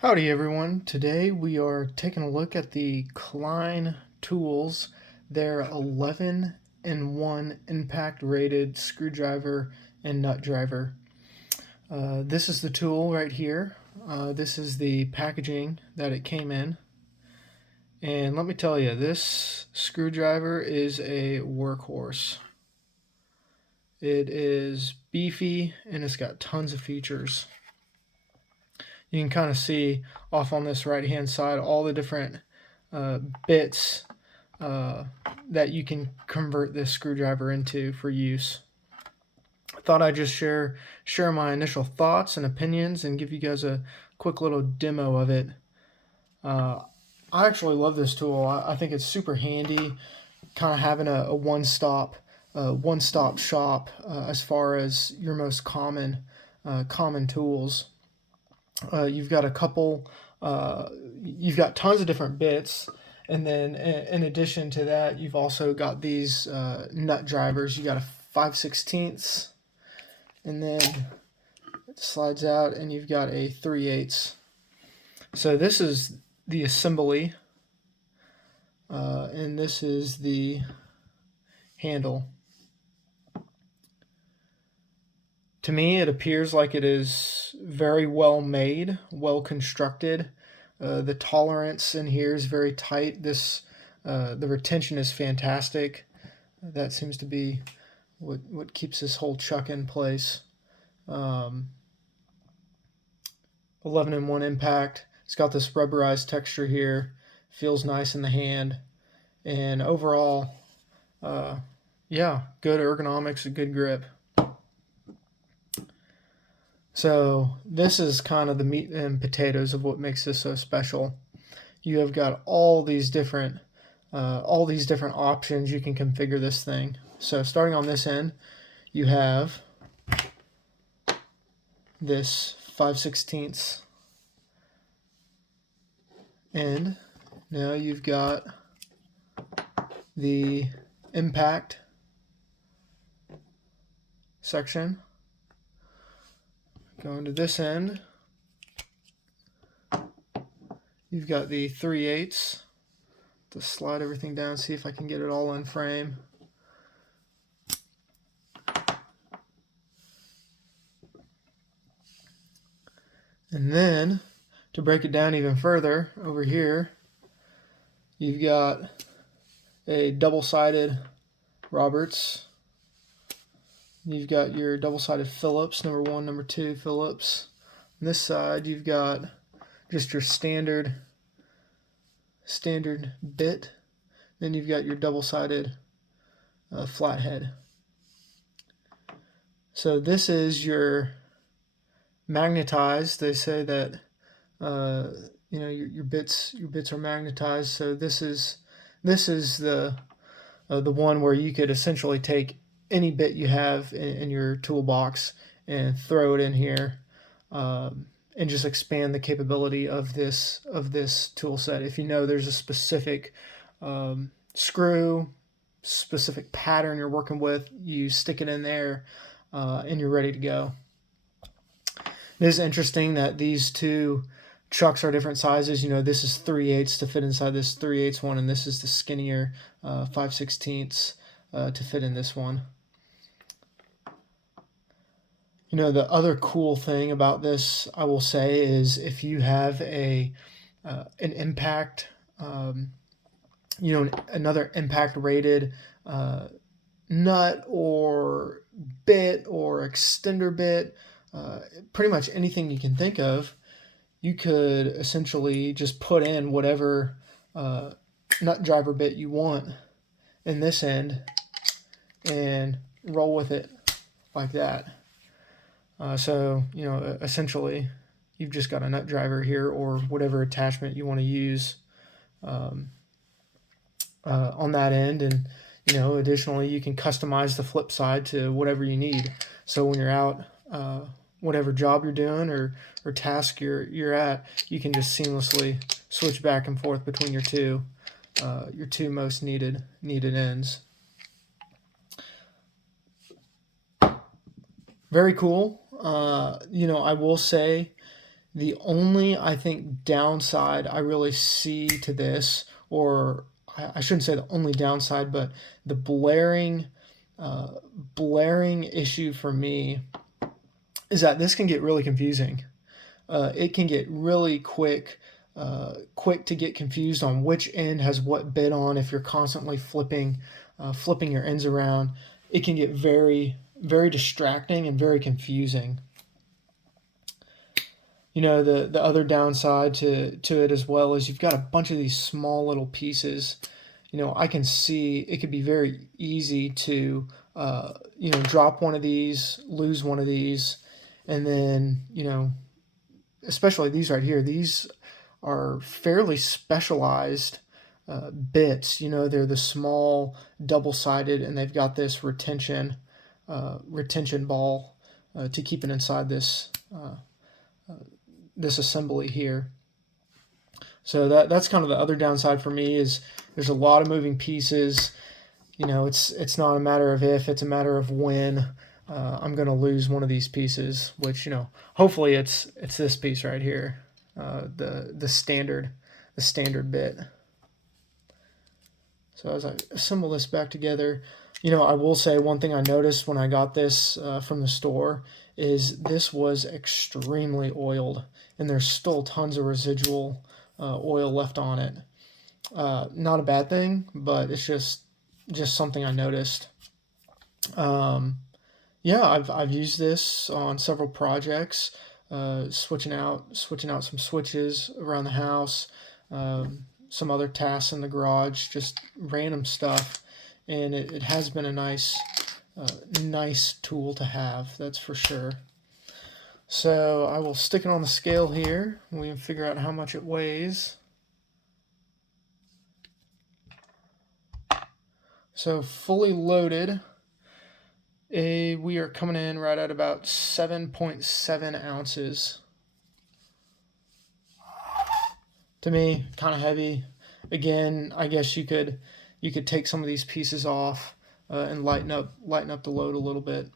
Howdy everyone. Today we are taking a look at the Klein tools, their 11 in 1 impact rated screwdriver and nut driver. This is the tool right here. This is the packaging that it came in. And let me tell you, this screwdriver is a workhorse. It is beefy and it's got tons of features. You can kind of see off on this right hand side all the different bits that you can convert this screwdriver into for use. I thought I'd just share my initial thoughts and opinions and give you guys a quick little demo of it. I actually love this tool. I think it's super handy, kind of having a one-stop shop as far as your most common tools. You've got you've got tons of different bits, and then in addition to that, you've also got these nut drivers. You got a 5/16, and then it slides out, and you've got a 3/8. So this is the assembly, and this is the handle. To me, it appears like it is very well made, well constructed. The tolerance in here is very tight. The retention is fantastic. That seems to be what keeps this whole chuck in place. 11 in 1 impact. It's got this rubberized texture here. Feels nice in the hand. And overall, yeah, good ergonomics, a good grip. So this is kind of the meat and potatoes of what makes this so special. You have got all these different options you can configure this thing. So starting on this end, you have this 5/16 end. Now you've got the impact section. Going to this end, you've got the 3/8. To slide everything down, see if I can get it all in frame. And then, to break it down even further, over here, you've got a double-sided Roberts. You've got your double-sided Phillips, number 1, number 2 Phillips. On this side, you've got just your standard bit. Then you've got your double-sided flathead. So this is your magnetized. They say that your bits are magnetized. So this is the one where you could essentially take any bit you have in your toolbox and throw it in here, and just expand the capability of this tool set. If you know there's a specific screw, specific pattern you're working with, you stick it in there, and you're ready to go. It is interesting that these two chucks are different sizes. You know, this is 3/8 to fit inside this 3/8 one, and this is the skinnier 5/16 to fit in this one. You know, the other cool thing about this, I will say, is if you have an impact, another impact rated nut or bit or extender bit, pretty much anything you can think of, you could essentially just put in whatever nut driver bit you want in this end and roll with it like that. So, essentially, you've just got a nut driver here or whatever attachment you want to use on that end. And, additionally, you can customize the flip side to whatever you need. So when you're out, whatever job you're doing or task you're at, you can just seamlessly switch back and forth between your two most needed ends. Very cool. I will say The only, I think, downside I really see to this, or I shouldn't say the only downside, but the uh, blaring issue for me is that this can get really confusing. It can get really quick to get confused on which end has what bit on. If you're constantly flipping your ends around, it can get very distracting and very confusing. The other downside to it as well is you've got a bunch of these small little pieces. I can see it could be very easy to drop one of these, lose one of these, and then especially these right here. These are fairly specialized bits. They're the small double-sided, and they've got this retention ball to keep it inside this assembly here. So that's kind of the other downside for me is there's a lot of moving pieces. It's not a matter of if, it's a matter of when I'm going to lose one of these pieces, which hopefully it's this piece right here, the standard bit. So as I assemble this back together, I will say one thing I noticed when I got this from the store is this was extremely oiled, and there's still tons of residual oil left on it. Not a bad thing, but it's just something I noticed. Yeah, I've used this on several projects, switching out some switches around the house, some other tasks in the garage, just random stuff, and it has been a nice tool to have, that's for sure. So I will stick it on the scale here, and we can figure out how much it weighs. So fully loaded, we are coming in right at about 7.7 ounces. To me, kind of heavy. Again, I guess you could take some of these pieces off and lighten up the load a little bit.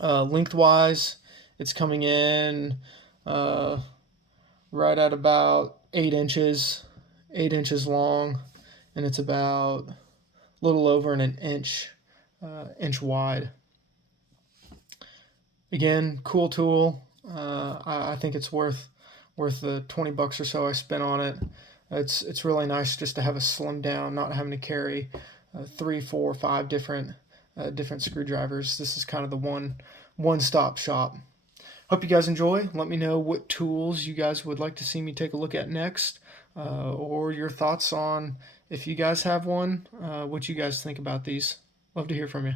Lengthwise, it's coming in right at about 8 inches long, and it's about a little over an inch wide. Again, cool tool. I think it's worth the $20 or so I spent on it. It's really nice just to have a slim down, not having to carry 3, 4, 5 different screwdrivers. This is kind of the one-stop shop. Hope you guys enjoy. Let me know what tools you guys would like to see me take a look at next, or your thoughts on if you guys have one, what you guys think about these. Love to hear from you.